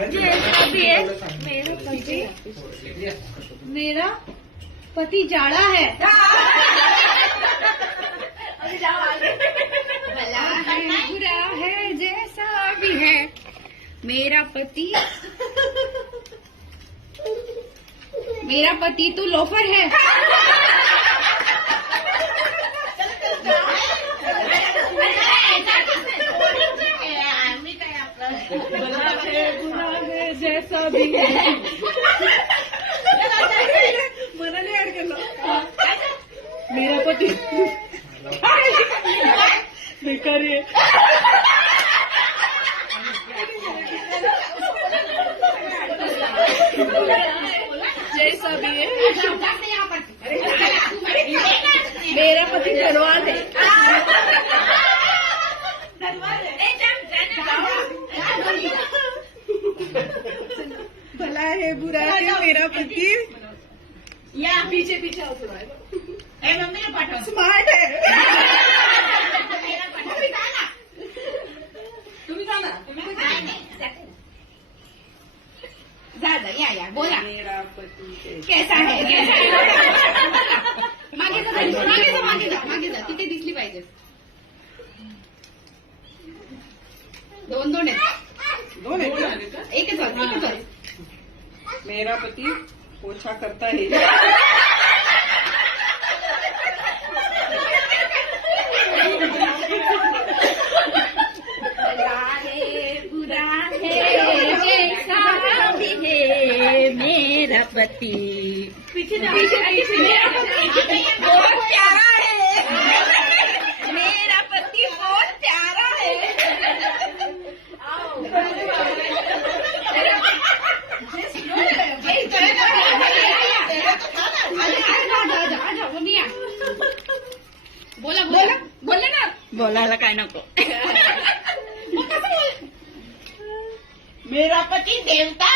जैसा भी है मेरा पति जाड़ा है। भला है बुरा है जैसा भी है मेरा पति तो लोफर है। भला है बुरा है जैसा भी है मना नहीं ऐड कर लो। मेरा पति बेकार है। जैसा भी है मेरा पति धनवान है। भला है बुरा है मेरा पति या पीछे पीछे मम्मी ने पाठवा स्मार्ट है। तुम्ही जा ना जा या बोला मेरा पति कैसा है मागे जा तिथे दिसली पाहिजे। दोन आहेत एकच मेरा पति पोछा करता है। बुरा है जैसा भी है मेरा पति पीछे मेरा पति बहुत प्यारा है। मेरा पति बहुत प्यारा है। बोला बोला बोला ना बोलायला काय नको। मेरा पति देवता